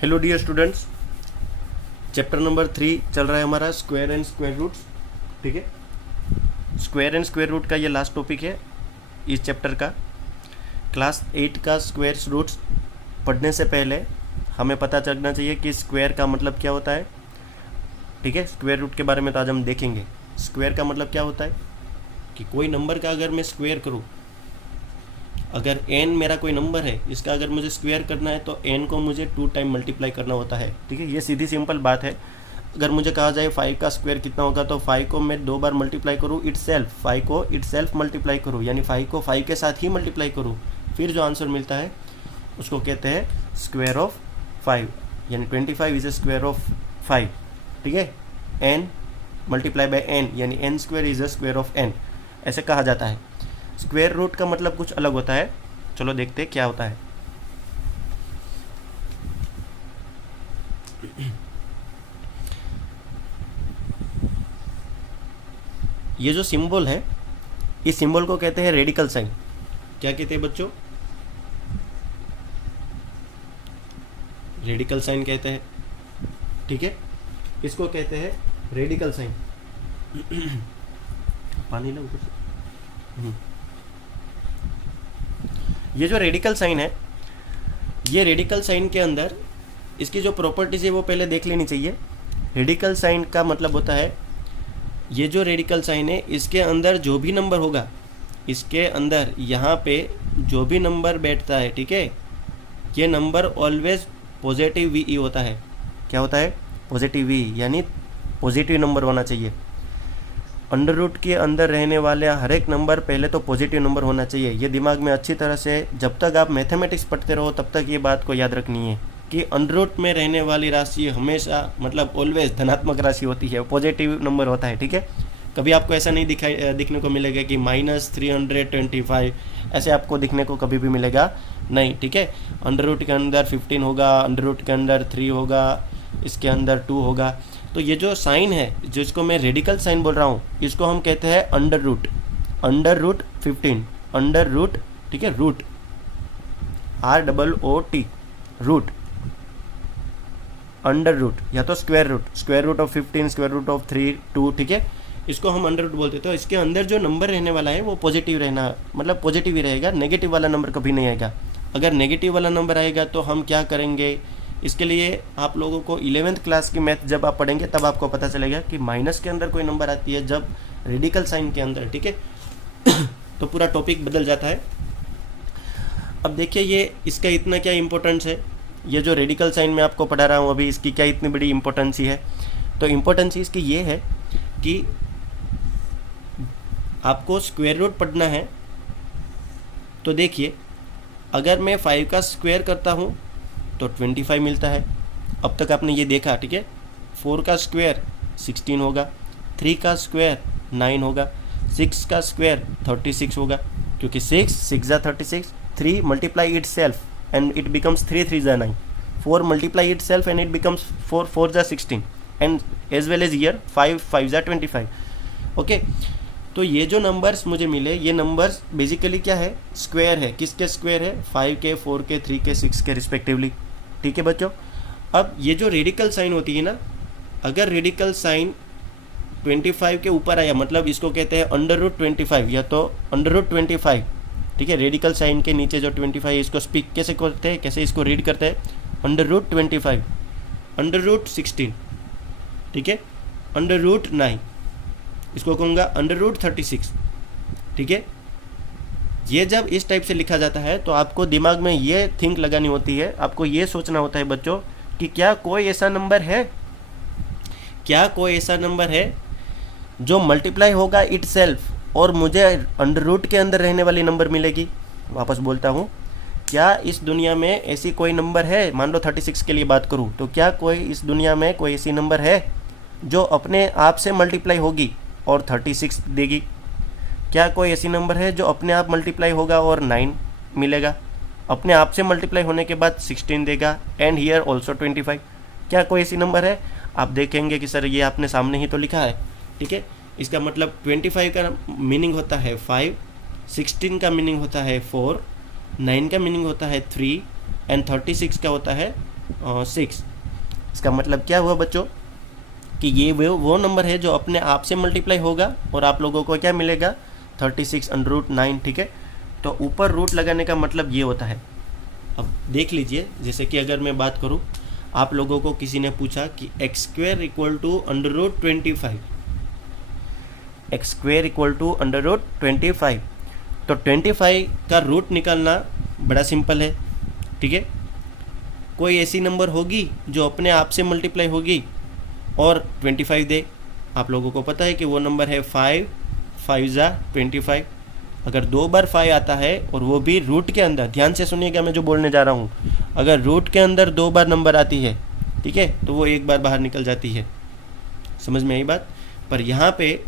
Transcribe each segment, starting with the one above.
Hello dear students, chapter number 3 चल रहा है हमारा स्क्वायर एंड स्क्वायर रूट्स। ठीक है, स्क्वायर एंड स्क्वायर रूट का ये लास्ट टॉपिक है इस चैप्टर का। क्लास 8 का स्क्वायर रूट्स पढ़ने से पहले हमें पता चलना चाहिए कि स्क्वायर का मतलब क्या होता है। ठीक है, स्क्वायर रूट के बारे में तो आज हम देखेंगे। स्क्वायर का मतलब क्या होता है कि कोई नंबर का अगर मैं स्क्वायर करूँ, अगर n मेरा कोई नंबर है, इसका अगर मुझे स्क्वायर करना है तो n को मुझे 2 टाइम मल्टीप्लाई करना होता है। ठीक है, ये सीधी सिंपल बात है। अगर मुझे कहा जाए 5 का स्क्वायर कितना होगा, तो 5 को मैं 2 बार मल्टीप्लाई करूँ इटसेल्फ, 5 को इटसेल्फ मल्टीप्लाई करूँ, यानी 5 को 5 के साथ ही मल्टीप्लाई करूँ, फिर जो आंसर मिलता है उसको कहते हैं स्क्वायर ऑफ 5, यानी 25 इज ए स्क्वायर ऑफ 5। ठीक है, n मल्टीप्लाई बाय n यानी n square is a square of n, ऐसे कहा जाता है। स्क्वायर रूट का मतलब कुछ अलग होता है। चलो देखते हैं क्या होता है। ये जो सिंबल है, इस सिंबल को कहते हैं रेडिकल साइन। क्या कहते हैं बच्चों? रेडिकल साइन कहते हैं। ठीक है, इसको कहते हैं रेडिकल साइन। पानी लो ऊपर से। ये जो रेडिकल साइन है, ये रेडिकल साइन के अंदर इसकी जो प्रॉपर्टीज है वो पहले देख लेनी चाहिए। रेडिकल साइन का मतलब होता है, ये जो रेडिकल साइन है इसके अंदर जो भी नंबर होगा, इसके अंदर यहाँ पे जो भी नंबर बैठता है, ठीक है, ये नंबर ऑलवेज पॉजिटिव वी होता है। क्या होता है? पॉजिटिव वी, यानी पॉजिटिव नंबर होना चाहिए। अंडर रूट के अंदर रहने वाले हर एक नंबर पहले तो पॉजिटिव नंबर होना चाहिए। ये दिमाग में अच्छी तरह से, जब तक आप मैथमेटिक्स पढ़ते रहो तब तक ये बात को याद रखनी है कि अंडर रूट में रहने वाली राशि हमेशा, मतलब ऑलवेज धनात्मक राशि होती है, पॉजिटिव नंबर होता है। ठीक है, कभी आपको ऐसा नहीं दिखने को मिलेगा कि -325, ऐसे आपको दिखने को कभी भी मिलेगा नहीं। ठीक है, अंडर रूट के अंदर 15 होगा, अंडर रूट के अंदर 3 होगा, इसके अंदर 2 होगा। तो ये जो साइन है, जिसको मैं रेडिकल साइन बोल रहा हूँ, इसको हम कहते हैं under root. Under root 15, under root, ठीक है, root ROOT, root, under root या तो square root, square root of 15, square root of 3, 2। ठीक है, इसको हम अंडर रूट बोलते हैं। तो इसके अंदर जो नंबर रहने वाला है वो पॉजिटिव रहना, मतलब पॉजिटिव ही रहेगा, नेगेटिव वाला नंबर कभी नहीं आएगा। अगर नेगेटिव वाला नंबर आएगा तो हम क्या करेंगे, इसके लिए आप लोगों को 11th क्लास की मैथ जब आप पढ़ेंगे तब आपको पता चलेगा कि माइनस के अंदर कोई नंबर आती है जब रेडिकल साइन के अंदर। ठीक है, तो पूरा टॉपिक बदल जाता है। अब देखिए, ये इसका इतना क्या इम्पोर्टेंस है, ये जो रेडिकल साइन मैं आपको पढ़ा रहा हूँ अभी, इसकी क्या इतनी बड़ी इम्पोर्टेंस है। तो इम्पोर्टेंस इसकी ये है कि आपको स्क्वायर रूट पढ़ना है। तो देखिए, अगर मैं 5 का स्क्वायर करता हूँ तो 25 मिलता है। अब तक आपने ये देखा। ठीक है, 4 का स्क्वायर 16 होगा, 3 का स्क्वायर 9 होगा, 6 का स्क्वायर 36 होगा, क्योंकि 6 जा 36, 3 multiply it self and it becomes 3 3 जा 9, 4 multiply it self and it becomes 4 4 जा 16, and as well as year 5 5 जा 25। ओके, तो ये जो नंबर्स मुझे मिले, ये नंबर्स बेसिकली क्या है, स्क्वायर है। किसके स्क्वायर है? 5 के, 4 के, 3 के, 6 के रिस्पेक्टिवली। ठीक है बच्चों, अब ये जो रेडिकल साइन होती है ना, अगर रेडिकल साइन 25 के ऊपर आया, मतलब इसको कहते हैं अंडर रूट 25 या तो अंडर रूट 25। ठीक है, रेडिकल साइन के नीचे जो 25, इसको स्पीक कैसे करते हैं, कैसे इसको रीड करते हैं? अंडर रूट 25, अंडर रूट 16, ठीक है, अंडर रूट 9, इसको कहूँगा अंडर रूट 36। ठीक है, ये जब इस टाइप से लिखा जाता है तो आपको दिमाग में ये थिंक लगानी होती है, आपको ये सोचना होता है बच्चों कि क्या कोई ऐसा नंबर है, क्या कोई ऐसा नंबर है जो मल्टीप्लाई होगा इट सेल्फ और मुझे अंडर रूट के अंदर रहने वाली नंबर मिलेगी। वापस बोलता हूँ, क्या इस दुनिया में ऐसी कोई नंबर है, मान लो 36 के लिए बात करूँ, तो क्या कोई इस दुनिया में कोई ऐसी नंबर है जो अपने आप से मल्टीप्लाई होगी और 36 देगी? क्या कोई ऐसी नंबर है जो अपने आप मल्टीप्लाई होगा और 9 मिलेगा, अपने आप से मल्टीप्लाई होने के बाद 16 देगा, एंड हियर ऑल्सो 25? क्या कोई ऐसी नंबर है? आप देखेंगे कि सर ये आपने सामने ही तो लिखा है। ठीक है, इसका मतलब 25 का मीनिंग होता है 5, 16 का मीनिंग होता है 4, 9 का मीनिंग होता है 3 एंड 36 का होता है 6। इसका मतलब क्या हुआ बच्चों कि ये वो नंबर है जो अपने आप से मल्टीप्लाई होगा और आप लोगों को क्या मिलेगा 36√9। ठीक है, तो ऊपर रूट लगाने का मतलब ये होता है। अब देख लीजिए, जैसे कि अगर मैं बात करूँ, आप लोगों को किसी ने पूछा कि x² equal to √25, x² equal to √25, तो 25 का रूट निकालना बड़ा सिंपल है। ठीक है, कोई ऐसी नंबर होगी जो अपने आप से मल्टीप्लाई होगी और 25 दे। आप लोगों को पता है कि वो नंबर है 5 5 ज़ा 25। अगर 2 बार 5 आता है और वो भी रूट के अंदर, ध्यान से सुनिएगा मैं जो बोलने जा रहा हूँ, अगर रूट के अंदर 2 बार नंबर आती है, ठीक है, तो वो 1 बार बाहर निकल जाती है। समझ में आई बात? पर यहाँ पे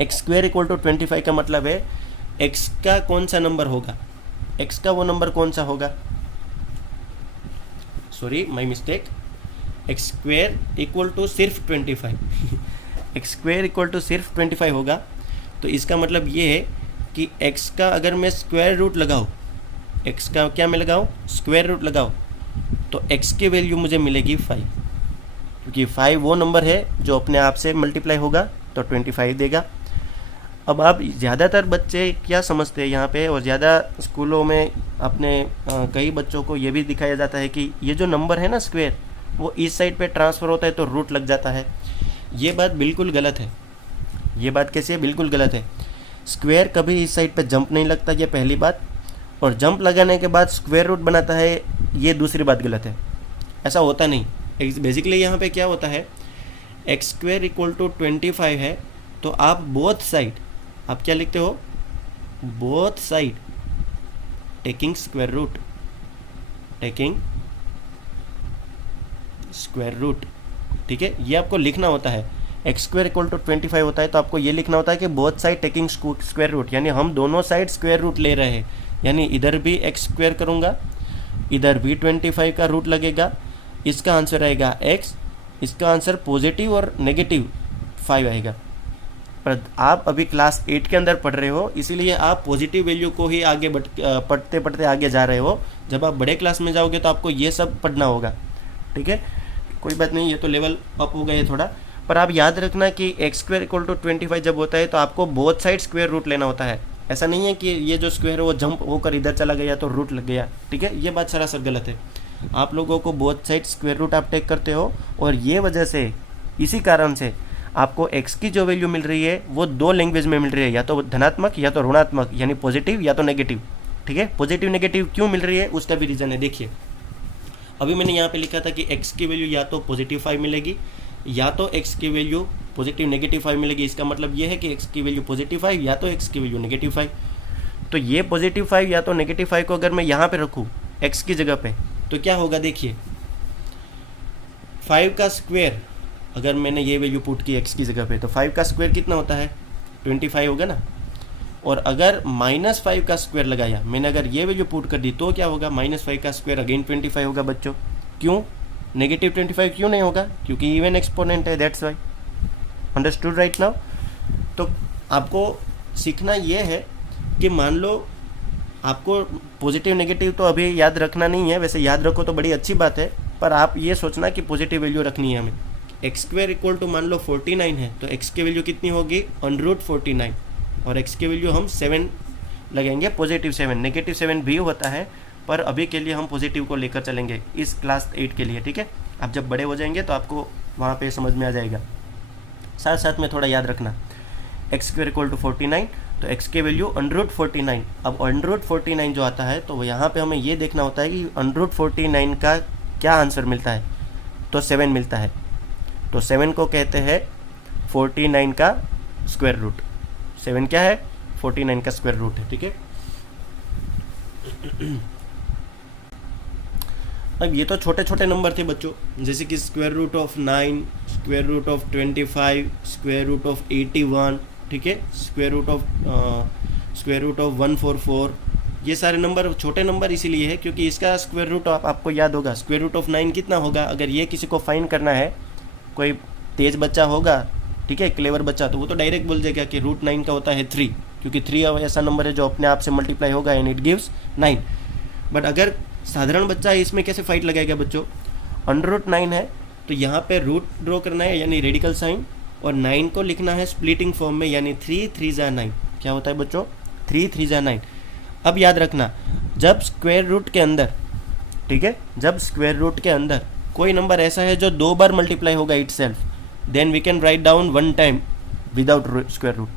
x² इक्वल टू 25 का मतलब है x का कौन सा नंबर होगा, x का वो नंबर कौन सा होगा, sorry my mistake, x² equal to सिर्फ 25 x² इक्वल टू सिर्फ 25 होगा। तो इसका मतलब ये है कि x का अगर मैं स्क्वायर रूट लगाऊँ, x का क्या मैं लगाऊँ, स्क्वायर रूट लगाऊँ, तो x की वैल्यू मुझे मिलेगी 5, क्योंकि 5 वो नंबर है जो अपने आप से मल्टीप्लाई होगा तो 25 देगा। अब आप ज़्यादातर बच्चे क्या समझते हैं यहाँ पे, और ज़्यादा स्कूलों में अपने कई बच्चों को ये भी दिखाया जाता है कि ये जो नंबर है ना स्क्वायर, वो इस साइड पे ट्रांसफ़र होता है तो रूट लग जाता है। ये बात बिल्कुल गलत है। ये बात कैसे है? बिल्कुल गलत है। स्क्वायर कभी इस साइड पे जंप नहीं लगता, ये पहली बात, और जंप लगाने के बाद स्क्वायर रूट बनाता है, ये दूसरी बात गलत है। ऐसा होता नहीं। बेसिकली यहाँ पे क्या होता है, x² इक्वल टू 25 है, तो आप बोथ साइड, आप क्या लिखते हो, both side taking square root, taking square root. ठीक है, ये आपको लिखना होता है। x² इक्वल टू 25 होता है तो आपको ये लिखना होता है कि both side taking square root, यानी हम दोनों साइड स्क्वायर रूट ले रहे हैं, यानी इधर भी x² करूँगा, इधर भी 25 का रूट लगेगा। इसका आंसर आएगा x, इसका आंसर पॉजिटिव और नेगेटिव 5 आएगा। पर आप अभी क्लास 8 के अंदर पढ़ रहे हो, इसीलिए आप पॉजिटिव वैल्यू को ही आगे पढ़ते पढ़ते आगे जा रहे हो। जब आप बड़े क्लास में जाओगे तो आपको ये सब पढ़ना होगा। ठीक है, कोई बात नहीं, ये तो लेवल अप हो गया है थोड़ा। पर आप याद रखना कि x² इक्वल टू 25 जब होता है तो आपको बोथ साइड स्क्वायर रूट लेना होता है। ऐसा नहीं है कि ये जो स्क्वायर है वो जंप होकर इधर चला गया तो रूट लग गया। ठीक है, ये बात सरासर गलत है। आप लोगों को बोथ साइड स्क्वायर रूट आप टेक करते हो, और ये वजह से, इसी कारण से आपको x की जो वैल्यू मिल रही है वो 2 लैंग्वेज में मिल रही है, या तो धनात्मक या तो ऋणात्मक, यानी पॉजिटिव या तो नेगेटिव। ठीक है, पॉजिटिव नेगेटिव क्यों मिल रही है उसका भी रीज़न है। देखिए, अभी मैंने यहाँ पे लिखा था कि x की वैल्यू या तो पॉजिटिव 5 मिलेगी या तो x की वैल्यू पॉजिटिव नेगेटिव 5 मिलेगी। इसका मतलब ये है कि x की वैल्यू पॉजिटिव 5 या तो x की वैल्यू नेगेटिव 5। तो ये पॉजिटिव 5 या तो नेगेटिव 5 को अगर मैं यहाँ पे रखूँ x की जगह पे, तो क्या होगा, देखिए 5 का स्क्वायर, अगर मैंने ये वैल्यू पुट की x की जगह पे, तो 5 का स्क्वायर कितना होता है, 25 होगा ना। और अगर -5 का स्क्वायर लगाया मैंने, अगर ये वैल्यू पुट कर दी तो क्या होगा, -5 का स्क्वायर अगेन 25 होगा बच्चों। क्यों नेगेटिव 25 क्यों नहीं होगा, क्योंकि इवन एक्सपोनेंट है, that's why. Understood right now? तो आपको सीखना ये है कि मान लो आपको पॉजिटिव नेगेटिव तो अभी याद रखना नहीं है, वैसे याद रखो तो बड़ी अच्छी बात है, पर आप ये सोचना कि पॉजिटिव वैल्यू रखनी है हमें। x² इक्वल टू मान लो 49 है, तो x की वैल्यू कितनी होगी, √49, और x की वैल्यू हम 7 लगेंगे, पॉजिटिव 7। नेगेटिव 7 भी होता है, पर अभी के लिए हम पॉजिटिव को लेकर चलेंगे इस क्लास 8 के लिए। ठीक है, आप जब बड़े हो जाएंगे तो आपको वहाँ पे समझ में आ जाएगा। साथ साथ में थोड़ा याद रखना, x² इक्वल टू 49, तो x की वैल्यू √49। अब √49 जो आता है तो यहाँ पे हमें ये देखना होता है कि √49 का क्या आंसर मिलता है, तो 7 मिलता है। तो 7 को कहते हैं 49 का स्क्वायर रूट। 7 क्या है, 49 का स्क्वायर रूट है। ठीक है, अब ये तो छोटे छोटे नंबर थे बच्चों, जैसे कि square root of 9, square root of 25, square root of 81, ठीक है, स्क्वायर रूट ऑफ 144। ये सारे नंबर छोटे नंबर इसीलिए है क्योंकि इसका स्क्वायर रूट आपको याद होगा। स्क्वायर रूट ऑफ 9 कितना होगा, अगर ये किसी को फाइंड करना है, कोई तेज़ बच्चा होगा, ठीक है, क्लेवर बच्चा, तो वो तो डायरेक्ट बोल देगा कि √9 का होता है 3, क्योंकि 3 ऐसा नंबर है जो अपने आप से मल्टीप्लाई होगा एंड इट गिव्स 9। बट अगर साधारण बच्चा इसमें कैसे फाइट लगाएगा बच्चों? √9 है तो यहाँ पे रूट ड्रॉ करना है यानी रेडिकल साइन, और 9 को लिखना है स्प्लिटिंग फॉर्म में यानी 3 3 जा 9। क्या होता है बच्चों? 3 3 जा 9। अब याद रखना, जब स्क्वायर रूट के अंदर, ठीक है, जब स्क्वायर रूट के अंदर कोई नंबर ऐसा है जो 2 बार मल्टीप्लाई होगा itself, then we can write down 1 time without square root,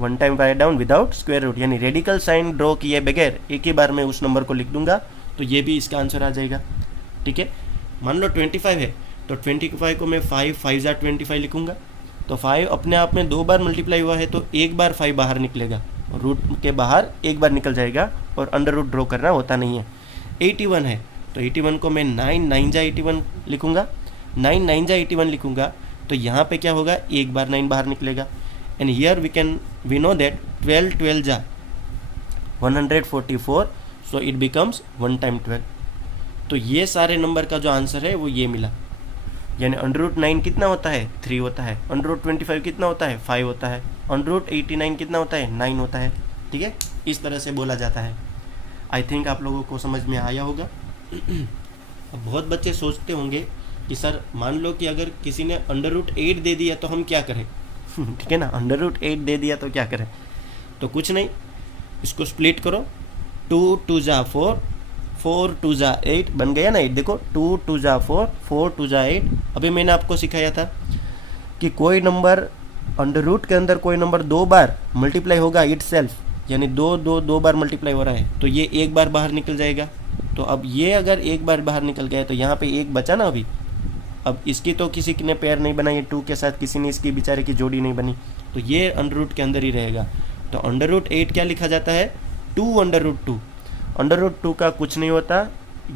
1 time write down without square root, यानी रेडिकल साइन ड्रॉ किए बगैर एक ही बार में उस नंबर को लिख दूंगा, तो ये भी इसका आंसर आ जाएगा। ठीक है, मान लो 25 है तो 25 को मैं 5 5 जा 25 लिखूंगा, तो 5 अपने आप में 2 बार मल्टीप्लाई हुआ है तो एक बार 5 बाहर निकलेगा, रूट के बाहर एक बार निकल जाएगा और अंडर रूट ड्रॉ करना होता नहीं है। 81 है तो 81 को मैं 9 9 जा 81 लिखूंगा, 9 9 जा 81 लिखूंगा, तो यहाँ पे क्या होगा, एक बार 9 बाहर निकलेगा। And here we know that 12 12 जा 144, सो इट बिकम्स 1 टाइम 12। तो ये सारे नंबर का जो आंसर है वो ये मिला, यानी √9 कितना होता है? 3 होता है। √25 कितना होता है? 5 होता है। √89 कितना होता है? 9 होता है। ठीक है, इस तरह से बोला जाता है। आई थिंक आप लोगों को समझ में आया होगा। अब बहुत बच्चे सोचते होंगे कि सर मान लो कि अगर किसी ने √8 दे दिया तो हम क्या करें? ठीक है ना, √8 दे दिया तो क्या करें? तो कुछ नहीं, इसको स्प्लिट करो, 2 2 जा 4, 4 2 जा 8 बन गया ना 8। देखो 2 2 जा 4, 4 2 जा 8। अभी मैंने आपको सिखाया था कि कोई नंबर अंडर रूट के अंदर कोई नंबर 2 बार मल्टीप्लाई होगा इटसेल्फ, यानी 2 बार मल्टीप्लाई हो रहा है तो ये एक बार बाहर निकल जाएगा। तो अब ये अगर एक बार बाहर निकल गया तो यहाँ पे एक बचा ना अभी, अब इसकी तो किसी ने पेयर नहीं बनाई, 2 के साथ किसी ने इसकी बेचारे की जोड़ी नहीं बनी, तो ये अंडर रूट के अंदर ही रहेगा। तो √8 क्या लिखा जाता है? 2 √2। √2 का कुछ नहीं होता,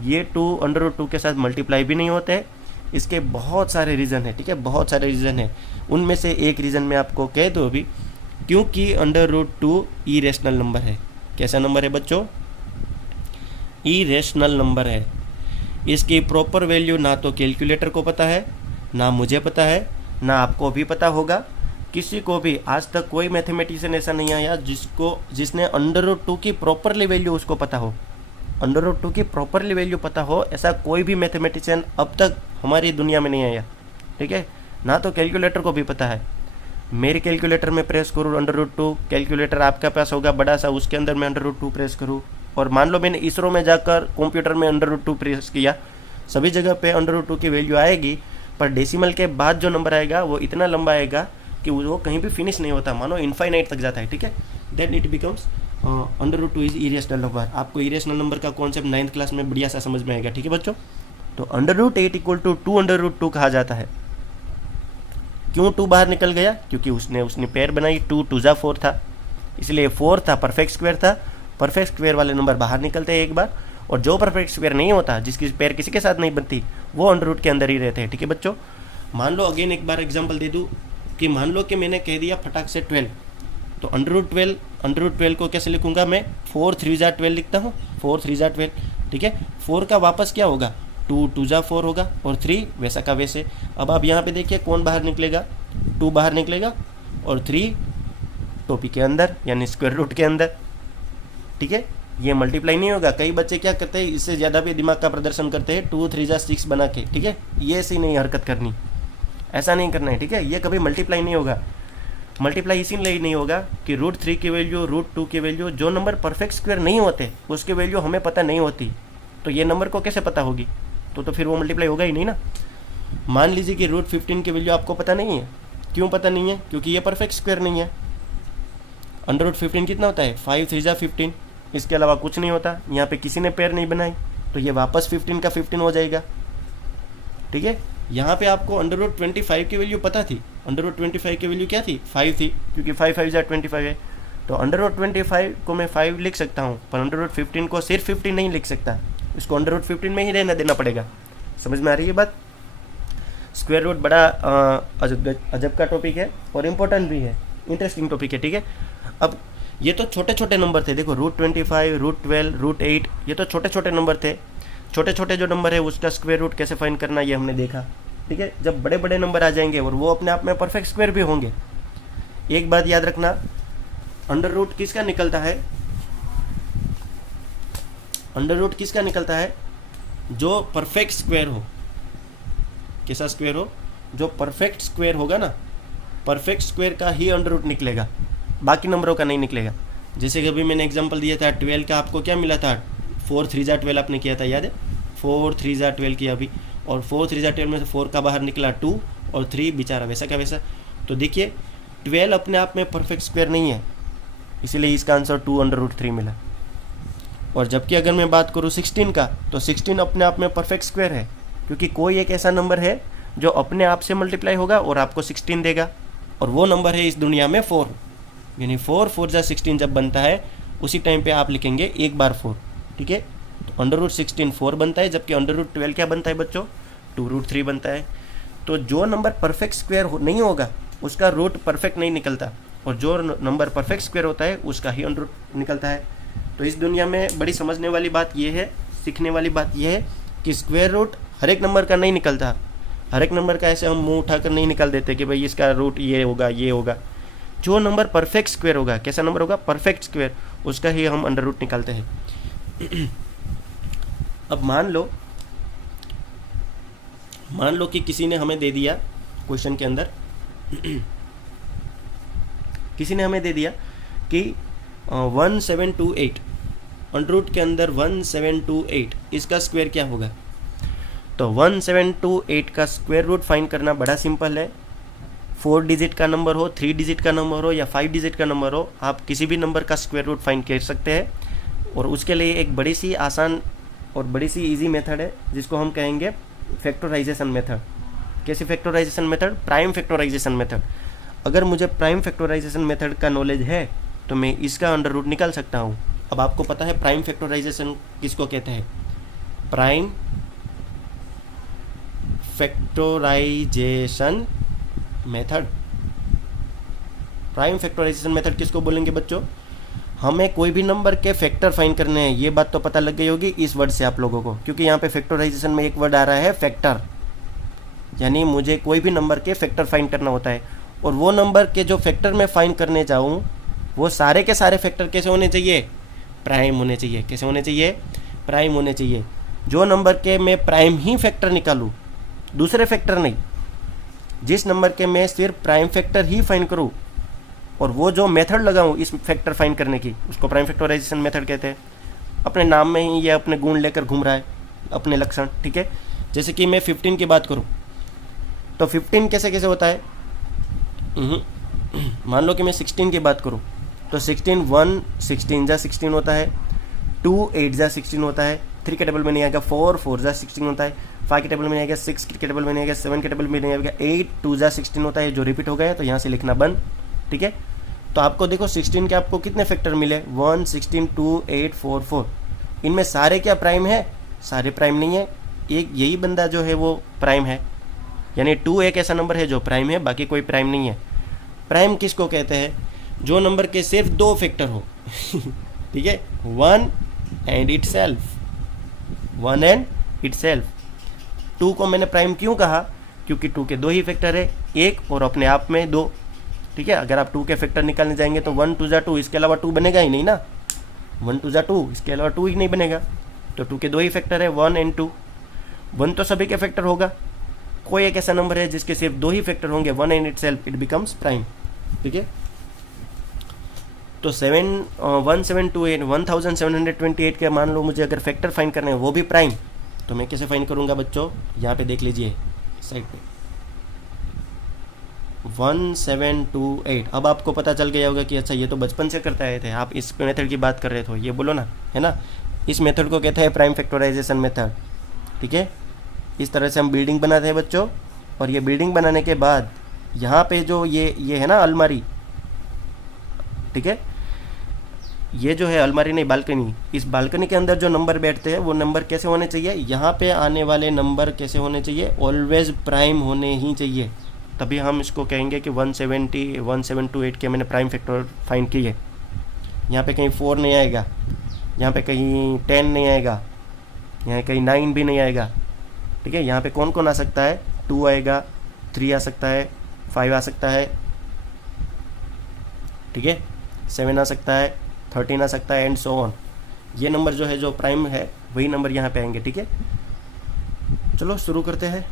ये 2 √2 के साथ मल्टीप्लाई भी नहीं होते। इसके बहुत सारे रीज़न है, ठीक है, बहुत सारे रीज़न है। उनमें से एक रीज़न मैं आपको कह दूँ अभी, क्योंकि √2 इरेशनल नंबर है। कैसा नंबर है बच्चों? इरेशनल नंबर है। इसकी प्रॉपर वैल्यू ना तो कैलकुलेटर को पता है, ना मुझे पता है, ना आपको भी पता होगा। किसी को भी आज तक कोई मैथमेटिशियन ऐसा नहीं आया जिसने √2 की प्रॉपरली वैल्यू उसको पता हो, √2 की प्रॉपरली वैल्यू पता हो, ऐसा कोई भी मैथमेटिशियन अब तक हमारी दुनिया में नहीं आया। ठीक है, ना तो कैलकुलेटर को भी पता है। मेरे कैलकुलेटर में प्रेस करूँ √2, कैलकुलेटर आपके पास होगा बड़ा सा, उसके अंदर मैं √2 प्रेस करूँ, और मान लो मैंने इसरो में जाकर कंप्यूटर में √2 प्रेस किया, सभी जगह पे √2 की वैल्यू आएगी, पर डेसिमल के बाद जो नंबर आएगा वो इतना लंबा आएगा कि वो कहीं भी फिनिश नहीं होता, मानो इनफाइनाइट तक जाता है। ठीक है, then it becomes √2 is irrational number. आपको इरेशनल नंबर का कॉन्सेप्ट 9th क्लास में बढ़िया सा समझ में आएगा। ठीक है बच्चों, तो √8 = 2 √2 कहा जाता है। क्यों 2 बाहर निकल गया? क्योंकि उसने पेयर बनाई, 2 2 जा 4 था, इसलिए 4 था, परफेक्ट स्क्वायर था। परफेक्ट स्क्वायर वाले नंबर बाहर निकलते हैं एक बार, और जो परफेक्ट स्क्वायर नहीं होता, जिसकी पेयर किसी के साथ नहीं बनती, वो अंडर रूट के अंदर ही रहते हैं। ठीक है बच्चों, मान लो अगेन एक बार एग्जांपल दे दूं कि मान लो कि मैंने कह दिया फटाक से 12, तो √12 को कैसे लिखूंगा मैं? 4 3 जा 12 लिखता हूँ, 4 3 जा 12। ठीक है, 4 का वापस क्या होगा? 2 2 जा 4 होगा, और 3 वैसा का वैसे। अब आप यहाँ पे देखिए कौन बाहर निकलेगा? 2 बाहर निकलेगा और 3 टोपी के अंदर यानी स्क्वायर रूट के अंदर। ठीक है, ये मल्टीप्लाई नहीं होगा। कई बच्चे क्या करते हैं, इससे ज़्यादा भी दिमाग का प्रदर्शन करते हैं, 2 3 जा 6 बना के। ठीक है, ये ऐसी नहीं हरकत करनी, ऐसा नहीं करना है। ठीक है, ये कभी मल्टीप्लाई नहीं होगा। मल्टीप्लाई इसीलिए नहीं होगा कि √3 की वैल्यू, √2 की वैल्यू, जो नंबर परफेक्ट स्क्वायर नहीं होते उसकी वैल्यू हमें पता नहीं होती, तो ये नंबर को कैसे पता होगी? तो फिर वो मल्टीप्लाई होगा ही नहीं ना। मान लीजिए कि √15 की वैल्यू आपको पता नहीं है। क्यों पता नहीं है? क्योंकि ये परफेक्ट स्क्वायर नहीं है। √15 कितना होता है? 5 3 जा 15, इसके अलावा कुछ नहीं होता। यहाँ पे किसी ने पेयर नहीं बनाई, तो ये वापस 15 का 15 हो जाएगा। ठीक है, यहाँ पे आपको √25 की वैल्यू पता थी। √25 की वैल्यू क्या थी? 5 थी, क्योंकि 5 5 जा 25 है। तो √25 को मैं 5 लिख सकता हूँ, पर √15 को सिर्फ 15 नहीं लिख सकता, इसको √15 में ही रहना देना पड़ेगा। समझ में आ रही है बात? स्क्वायर रूट बड़ा अजब का टॉपिक है और इम्पोर्टेंट भी है, इंटरेस्टिंग टॉपिक है। ठीक है, अब ये तो छोटे छोटे नंबर थे। देखो √25, √12, √8, ये तो छोटे छोटे नंबर थे। छोटे छोटे जो नंबर है उसका स्क्वायर रूट कैसे फाइंड करना ये हमने देखा। ठीक है, जब बड़े बड़े नंबर आ जाएंगे और वो अपने आप में परफेक्ट स्क्वायर भी होंगे, एक बात याद रखना, अंडर रूट किसका निकलता है? अंडर रूट किसका निकलता है? जो परफेक्ट स्क्वायर हो। कैसा स्क्वायर हो? जो परफेक्ट स्क्वायर होगा ना, परफेक्ट स्क्वायर का ही अंडर रूट निकलेगा, बाकी नंबरों का नहीं निकलेगा। जैसे कि अभी मैंने एग्जांपल दिया था 12 का, आपको क्या मिला था? 4 3 जा 12 आपने किया था, याद है? 4 3 जा 12 किया अभी, और 4 3 जा 12 में से 4 का बाहर निकला 2 और 3 बेचारा वैसा का वैसा। तो देखिए 12 अपने आप में परफेक्ट स्क्वायर नहीं है, इसीलिए इसका आंसर 2 अंडर रूट 3 मिला। और जबकि अगर मैं बात करूँ 16 का, तो 16 अपने आप में परफेक्ट स्क्वायर है, क्योंकि कोई एक ऐसा नंबर है जो अपने आप से मल्टीप्लाई होगा और आपको 16 देगा, और वो नंबर है इस दुनिया में 4। यानी 4 4 जा 16 जब बनता है उसी टाइम पे आप लिखेंगे एक बार 4, ठीक है? तो अंडर रूट 16 4 बनता है, जबकि अंडर रूट 12 क्या बनता है बच्चों? 2 रूट 3 बनता है। तो जो नंबर परफेक्ट स्क्वायर नहीं होगा उसका रूट परफेक्ट नहीं निकलता, और जो नंबर परफेक्ट स्क्वायर होता है उसका ही अंडर रूट निकलता है। तो इस दुनिया में बड़ी समझने वाली बात यह है, सीखने वाली बात यह है कि स्क्वायर रूट हर एक नंबर का नहीं निकलता। हर एक नंबर का ऐसे हम मुंह उठाकर नहीं निकाल देते कि भाई इसका रूट ये होगा ये होगा। जो नंबर परफेक्ट स्क्वायर होगा, कैसा नंबर होगा? परफेक्ट स्क्वायर, उसका ही हम अंडर रूट निकालते हैं। अब मान लो कि किसी ने हमें दे दिया क्वेश्चन के अंदर किसी ने हमें दे दिया कि 1728, अंडर रूट के अंदर 1728, इसका स्क्वायर क्या होगा? तो 1728 का स्क्वायर रूट फाइंड करना बड़ा सिंपल है। 4 डिजिट का नंबर हो, 3 डिजिट का नंबर हो या 5 डिजिट का नंबर हो, आप किसी भी नंबर का स्क्वायर रूट फाइंड कर सकते हैं। और उसके लिए एक बड़ी सी आसान और बड़ी सी इजी मेथड है जिसको हम कहेंगे फैक्टराइजेशन मेथड। कैसे factorisation method? Prime factorisation method. अगर मुझे प्राइम फैक्टराइजेशन मेथड का नॉलेज है तो मैं इसका अंडर रूट निकाल सकता हूँ। अब आपको पता है प्राइम फैक्टराइजेशन किसको कहते हैं? Prime factorisation method. Prime factorisation method किसको बोलेंगे बच्चों? हमें कोई भी नंबर के फैक्टर फाइंड करने हैं। ये बात तो पता लग गई होगी इस वर्ड से आप लोगों को, क्योंकि यहाँ पे फैक्टराइजेशन में एक वर्ड आ रहा है फैक्टर, यानी मुझे कोई भी नंबर के फैक्टर फाइंड करना होता है। और वो नंबर के जो फैक्टर मैं फाइंड करने जाऊँ वो सारे के सारे फैक्टर कैसे होने चाहिए? प्राइम होने चाहिए। कैसे होने चाहिए? प्राइम होने चाहिए। जो नंबर के मैं प्राइम ही फैक्टर निकालूँ, दूसरे फैक्टर नहीं, जिस नंबर के मैं सिर्फ प्राइम फैक्टर ही फाइंड करूँ और वो जो मेथड लगाऊँ इस फैक्टर फाइंड करने की, उसको प्राइम फैक्टराइजेशन मेथड कहते हैं। अपने नाम में ही ये अपने गुण लेकर घूम रहा है, अपने लक्षण, ठीक है? जैसे कि मैं 15 की बात करूँ तो 15 कैसे कैसे होता है? मान लो कि मैं 16 की बात करूँ तो 16 1 16 जा 16 होता है, 2 8 जा 16 होता है, 3 के टेबल में नहीं आएगा, 4 4 जा 16 होता है, 5 के टेबल में नहीं आएगा, 6 के टेबल में नहीं आएगा, 7 के टेबल में नहीं आएगा, 8 2 जा 16 होता है, जो रिपीट हो गया तो यहाँ से लिखना बंद, ठीक है? तो आपको देखो 16 के आपको कितने फैक्टर मिले? 1 16 2 8 4 4। इनमें सारे क्या प्राइम है? सारे प्राइम नहीं है, एक यही बंदा जो है वो प्राइम है, यानी 2 एक ऐसा नंबर है जो प्राइम है, बाकी कोई प्राइम नहीं है। प्राइम किसको कहते हैं? जो नंबर के सिर्फ 2 फैक्टर हो ठीक है? 1 एंड इटसेल्फ, 1 एंड इटसेल्फ। 2 को मैंने प्राइम क्यों कहा? क्योंकि 2 के 2 ही फैक्टर है, एक और अपने आप में 2, ठीक है? अगर आप 2 के फैक्टर निकालने जाएंगे तो 1 2 जा 2, इसके अलावा 2 बनेगा ही नहीं ना, 1 2 जा 2, इसके अलावा 2 ही नहीं बनेगा। तो 2 के 2 ही फैक्टर है, 1 एंड 2। 1 तो सभी के फैक्टर होगा, कोई एक ऐसा नंबर है जिसके सिर्फ 2 ही फैक्टर होंगे, 1 and itself, it becomes prime, ठीक है? तो 1728 के मान लो मुझे अगर फैक्टर फाइंड करने हैं वो भी प्राइम, तो मैं कैसे फाइंड करूंगा बच्चों? यहाँ पे देख लीजिए साइड पे 1728। अब आपको पता चल गया होगा कि अच्छा ये तो बचपन से करते आए थे, आप इस मेथड की बात कर रहे थे, ये बोलो ना, है ना? इस मेथड को कहते हैं प्राइम फैक्टराइजेशन मेथड, ठीक है? इस तरह से हम बिल्डिंग बनाते हैं बच्चों, और ये बिल्डिंग बनाने के बाद यहाँ पे जो ये है ना अलमारी, ठीक है? ये जो है अलमारी नहीं, बालकनी, इस बालकनी के अंदर जो नंबर बैठते हैं वो नंबर कैसे होने चाहिए? यहाँ पे आने वाले नंबर कैसे होने चाहिए? ऑलवेज प्राइम होने ही चाहिए, तभी हम इसको कहेंगे कि 1728 के मैंने प्राइम फैक्टर फाइंड की है। यहाँ पे कहीं 4 नहीं आएगा, यहाँ पे कहीं 10 नहीं आएगा, यहाँ कहीं 9 भी नहीं आएगा, ठीक है? यहाँ पे कौन कौन आ सकता है? 2 आएगा, 3 आ सकता है, 5 आ सकता है, ठीक है? 7 आ सकता है, 13 आ सकता है, एंड सो ऑन। ये नंबर जो है जो प्राइम है वही नंबर यहाँ पे आएंगे, ठीक है। चलो शुरू करते हैं।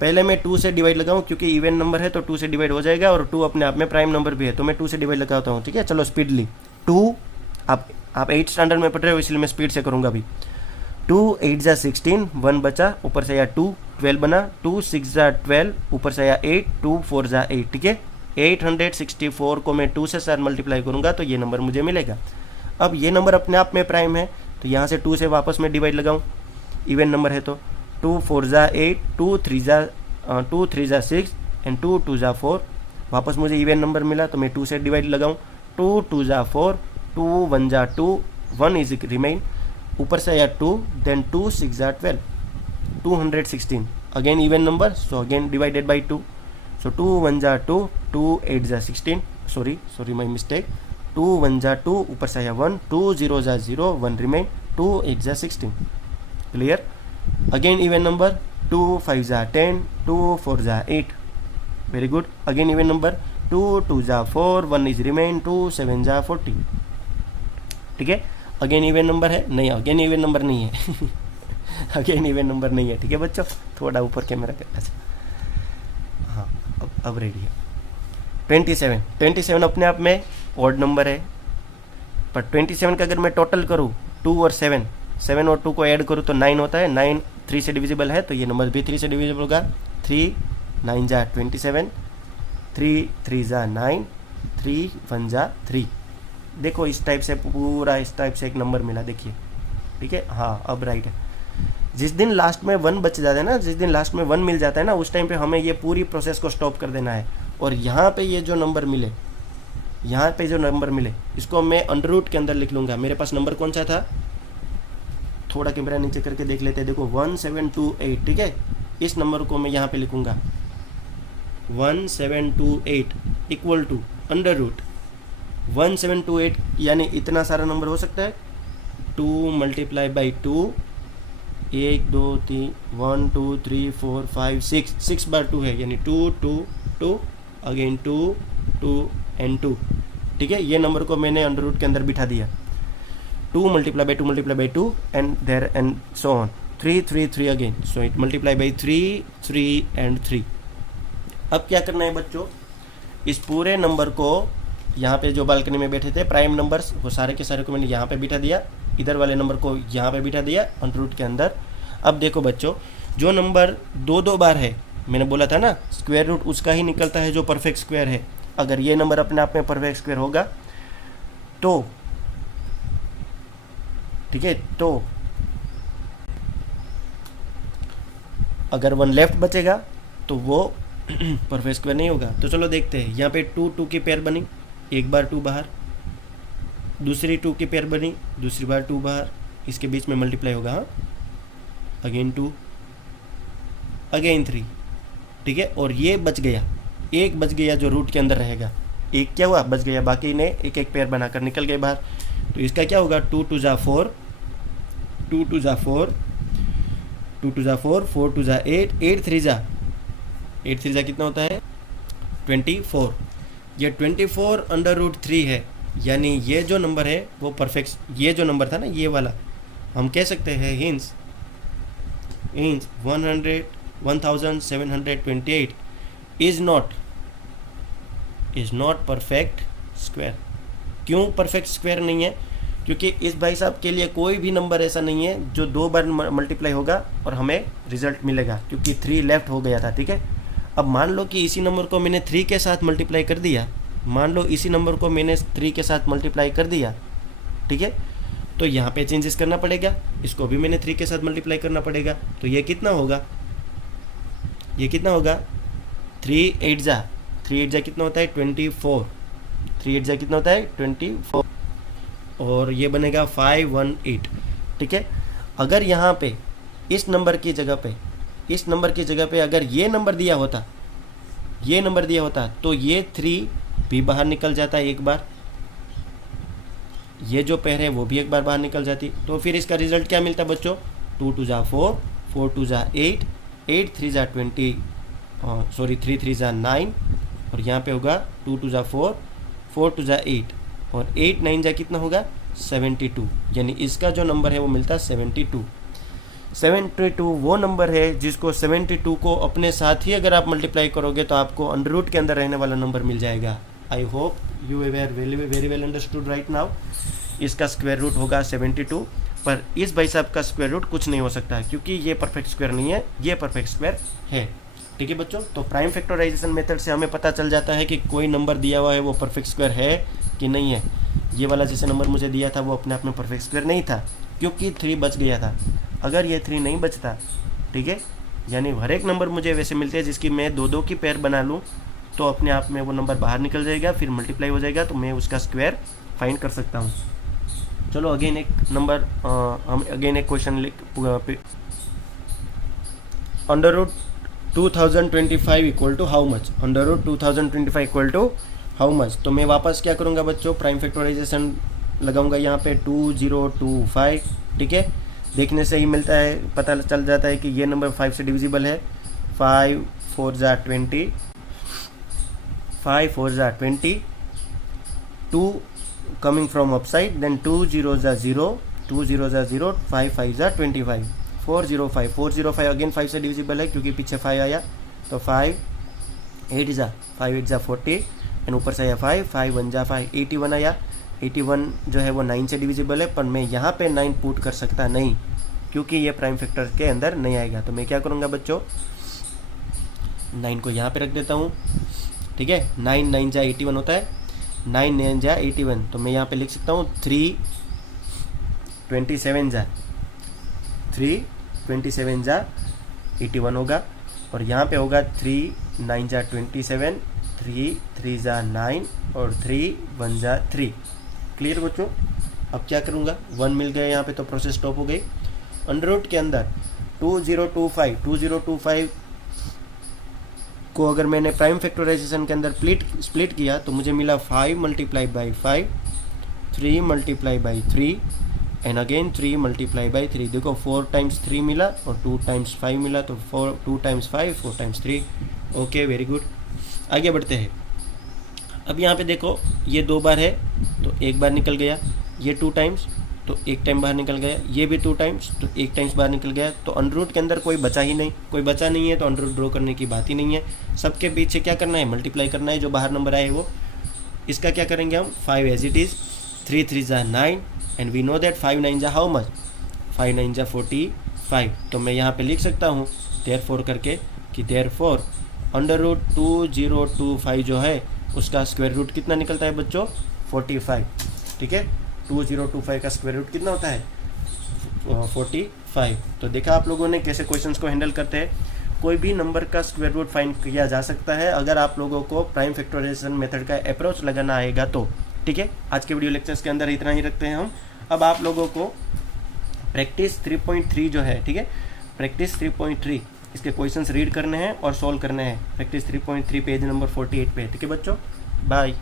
पहले मैं 2 से डिवाइड लगाऊं, क्योंकि इवन नंबर है तो 2 से डिवाइड हो जाएगा, और 2 अपने आप में प्राइम नंबर भी है, तो मैं 2 से डिवाइड लगाता हूँ, ठीक है। चलो स्पीडली। 2, आप 8 स्टैंडर्ड में पढ़ रहे हो इसलिए मैं स्पीड से करूँगा अभी। 2 8 जा 16, 1 बचा, ऊपर से आया 2, 12 बना। 2 6 जा 12, ऊपर से आया 8, 2 4 जा 8, ठीक है। 864 को मैं 2 से साथ मल्टीप्लाई करूँगा तो ये नंबर मुझे मिलेगा। अब ये नंबर अपने आप में प्राइम है, तो यहाँ से 2 से वापस मैं डिवाइड लगाऊँ, इवन नंबर है तो 2 4 जा 8, 2 3 जा 6 एंड 2 2 जा 4। वापस मुझे इवन नंबर मिला तो मैं 2 से डिवाइड लगाऊँ। 2 2 जा 4, 2 1 जा 2, 1 इज रिमेन, ऊपर से आया 2, देन 2 6 जा 12, 216। Again even number, so again divided by 2, सो 2 1 जा 2, 2 8 जा 16, सॉरी माई मिस्टेक, 2 1 जा 2, ऊपर से आया 1, 2 0 जा 0, 1 रिमेन, 2 8 जा 16, क्लियर। अगेन इवन नंबर, 2 5 जा 10, 2 4 जा 8, very good. Again even number, 2 2 जा 4, 1 इज रिमेन, 2 7 जा 40, ठीक है। अगेन इवन नंबर है नहीं, अगेन इवन नंबर नहीं है अगेन इवन नंबर नहीं है, ठीक है बच्चों। थोड़ा ऊपर कैमरा कर, अच्छा हाँ, अब रेडी है। 27 अपने आप में ऑड नंबर है, पर 27 का अगर मैं टोटल करूँ 2 और 7 और 2 को ऐड करूँ तो 9 होता है। 9 3 से डिविजिबल है, तो ये नंबर भी 3 से डिविजिबल होगा। 3 9 जा 27, 3 3 जा 9, 3 1 जा 3। देखो इस टाइप से पूरा इस टाइप से एक नंबर मिला, देखिए, ठीक है। हाँ अब राइट है। जिस दिन लास्ट में 1 बच जाता है ना, जिस दिन लास्ट में 1 मिल जाता है ना, उस टाइम पे हमें ये पूरी प्रोसेस को स्टॉप कर देना है। और यहाँ पे ये जो नंबर मिले, यहाँ पे जो नंबर मिले, इसको मैं अंडर रूट के अंदर लिख लूँगा। मेरे पास नंबर कौन सा था, थोड़ा कैमरा नीचे करके देख लेते हैं। देखो 1728, ठीक है। इस नंबर को मैं यहाँ पे लिखूँगा 1728 इक्वल टू अंडर रूट 1728, यानी इतना सारा नंबर हो सकता है। 2 मल्टीप्लाई बाई 2, 1 2 3 1 2 3 4 5 6 बार 2 है, यानी 2 2 2 अगेन 2 2 एंड 2, ठीक है। ये नंबर को मैंने अंडर रूट के अंदर बिठा दिया। 2 multiply by 2 and there and so on. 3 3 3 again, so it multiply by 3 3 and 3। अब क्या करना है बच्चों, इस पूरे नंबर को यहाँ पे जो बालकनी में बैठे थे प्राइम नंबर्स, वो सारे के सारे को मैंने यहाँ पे बिठा दिया, इधर वाले नंबर को यहाँ पे बिठा दिया अंडर रूट के अंदर। अब देखो बच्चों, जो नंबर 2 बार है, मैंने बोला था ना स्क्वायर रूट उसका ही निकलता है जो परफेक्ट स्क्वायर है। अगर ये नंबर अपने आप में परफेक्ट स्क्वायर होगा तो, ठीक है, तो अगर 1 लेफ्ट बचेगा तो वो परफेक्ट स्क्वायर नहीं होगा। तो चलो देखते हैं। यहाँ पे 2 2 की पेयर बनी, एक बार 2 बाहर, दूसरी 2 की पेयर बनी, दूसरी बार 2 बाहर, इसके बीच में मल्टीप्लाई होगा, हाँ, अगेन 2 अगेन 3, ठीक है। और ये बच गया, एक बच गया जो रूट के अंदर रहेगा। एक क्या हुआ, बच गया, बाकी ने एक एक पेयर बनाकर निकल गए बाहर। तो इसका क्या होगा, 2 2 जा 4, 2 2 जा 4, 2 2 जा 4, 4 2 जा 8, 8 3 जा कितना होता है 24। ये 24 अंडर रूट 3 है, यानी ये जो नंबर है वो परफेक्ट, ये जो नंबर था ना ये वाला, हम कह सकते हैं hints 1728 is not perfect square. क्यों परफेक्ट स्क्वायर नहीं है, क्योंकि इस भाई साहब के लिए कोई भी नंबर ऐसा नहीं है जो 2 बार मल्टीप्लाई होगा और हमें रिजल्ट मिलेगा, क्योंकि 3 लेफ्ट हो गया था, ठीक है। अब मान लो कि इसी नंबर को मैंने 3 के साथ मल्टीप्लाई कर दिया, मान लो इसी नंबर को मैंने 3 के साथ मल्टीप्लाई कर दिया, ठीक है, तो यहाँ पे चेंजेस करना पड़ेगा, इसको भी मैंने 3 के साथ मल्टीप्लाई करना पड़ेगा। तो ये कितना होगा, ये कितना होगा 3 8 जा कितना होता है 24, 3 8 जा कितना होता है 24, और ये बनेगा 518, ठीक है। अगर यहाँ पे इस नंबर की जगह पे अगर ये नंबर दिया होता तो ये 3 भी बाहर निकल जाता है एक बार, ये जो पेयर है वो भी एक बार बाहर निकल जाती, तो फिर इसका रिजल्ट क्या मिलता बच्चों, 2 2 जा 4, 4 2 जा 8, 8 3 जा 20, 3 3 जा 9, और यहाँ पे होगा 2 2 जा 4, 4 2 जा 8, और 8 9 जा कितना होगा 72, यानी इसका जो नंबर है वो मिलता है 72। 72 वो नंबर है जिसको 72 को अपने साथ ही अगर आप मल्टीप्लाई करोगे तो आपको अंडर रूट के अंदर रहने वाला नंबर मिल जाएगा। I hope you were very well understood right now. इसका स्क्वायर रूट होगा 72, पर इस भाई साहब का स्क्वायर रूट कुछ नहीं हो सकता है क्योंकि ये परफेक्ट स्क्वायर नहीं है, ये परफेक्ट स्क्वायर है। ठीक है बच्चों, तो प्राइम फैक्टराइजेशन मेथड से हमें पता चल जाता है कि कोई नंबर दिया हुआ है वो परफेक्ट स्क्वायर है कि नहीं है। ये वाला जैसे नंबर मुझे दिया था वो अपने आप में परफेक्ट स्क्वायर नहीं था क्योंकि 3 बच गया था। अगर ये 3 नहीं बचता, ठीक है, यानी हर एक नंबर मुझे वैसे मिलते हैं जिसकी मैं 2-2 की पेयर बना लूँ तो अपने आप में वो नंबर बाहर निकल जाएगा, फिर मल्टीप्लाई हो जाएगा तो मैं उसका स्क्वायर फाइंड कर सकता हूँ। चलो अगेन एक नंबर हम अगेन एक क्वेश्चन लिख, under root 2025 equal to how much, under root 2025 equal to how much. तो मैं वापस क्या करूँगा बच्चों, प्राइम फैक्टराइजेशन लगाऊंगा यहाँ पे 2025। ठीक है, देखने से ही मिलता है, पता चल जाता है कि ये नंबर 5 से डिविजिबल है। 5 4 जा 20, 5 4 जा 20, 2 coming from upside, then 2 0 जा 0, 2 0 जा 0, 5 5 जा 25, 405, 405 अगेन 5 से डिविजिबल है क्योंकि पीछे 5 आया, तो 5 8 जा 5 8 जा 40 एंड ऊपर से आया 5 5 1 जा 5, 81 आया। 81 जो है वो 9 से डिविजिबल है, पर मैं यहाँ पे 9 पुट कर सकता नहीं क्योंकि ये प्राइम फैक्टर के अंदर नहीं आएगा। तो मैं क्या करूँगा बच्चों, 9 को यहाँ पे रख देता हूँ। ठीक है, 9 9 जा 81 होता है, 9 9 जा 81, तो मैं यहाँ पे लिख सकता हूँ 3 27 जा 3 27 जा 81 होगा, और यहाँ पे होगा 3 9 जा 27, 3 3 जा 9 और 3 1 जा 3। क्लियर बच्चों, अब क्या करूँगा, 1 मिल गया यहाँ पे तो प्रोसेस स्टॉप हो गई। अंडर रूट के अंदर 2025 को अगर मैंने प्राइम फैक्टराइजेशन के अंदर स्प्लिट किया तो मुझे मिला 5 multiply by 5, 3 multiply by 3 and again 3 multiply by 3। देखो 4 टाइम्स 3 मिला और 2 टाइम्स 5 मिला, तो 2 times 5 4 times 3। Okay, very good, आगे बढ़ते हैं। अब यहाँ पे देखो ये 2 बार है तो 1 बार निकल गया, ये 2 टाइम्स तो 1 टाइम बाहर निकल गया, ये भी 2 टाइम्स तो 1 टाइम्स बाहर निकल गया। तो अंडर रूट के अंदर कोई बचा ही नहीं, कोई बचा नहीं है तो अंडर रूट ड्रॉ करने की बात ही नहीं है। सबके पीछे क्या करना है, मल्टीप्लाई करना है, जो बाहर नंबर आए वो। इसका क्या करेंगे हम, 5 एज इट इज़, 3 3 जा 9 एंड वी नो दैट 5 9 जा हाउ मच, 5 9 जा 45। तो मैं यहाँ पे लिख सकता हूँ देयरफॉर करके कि देयरफॉर अंडर रूट 2025 जो है उसका स्क्वायर रूट कितना निकलता है बच्चों, 45। ठीक है, 2025 का स्क्वायर रूट कितना होता है, 45। तो देखा आप लोगों ने कैसे क्वेश्चंस को हैंडल करते हैं। कोई भी नंबर का स्क्वायर रूट फाइंड किया जा सकता है अगर आप लोगों को प्राइम फैक्टराइजेशन मेथड का अप्रोच लगाना आएगा तो। ठीक है, आज के वीडियो लेक्चर्स के अंदर इतना ही रखते हैं हम। अब आप लोगों को प्रैक्टिस 3.3 जो है, ठीक है, प्रैक्टिस 3.3 इसके क्वेश्चंस रीड करने हैं और सॉल्व करने हैं। प्रैक्टिस 3.3 पेज नंबर 48 पे। ठीक है बच्चों, बाय।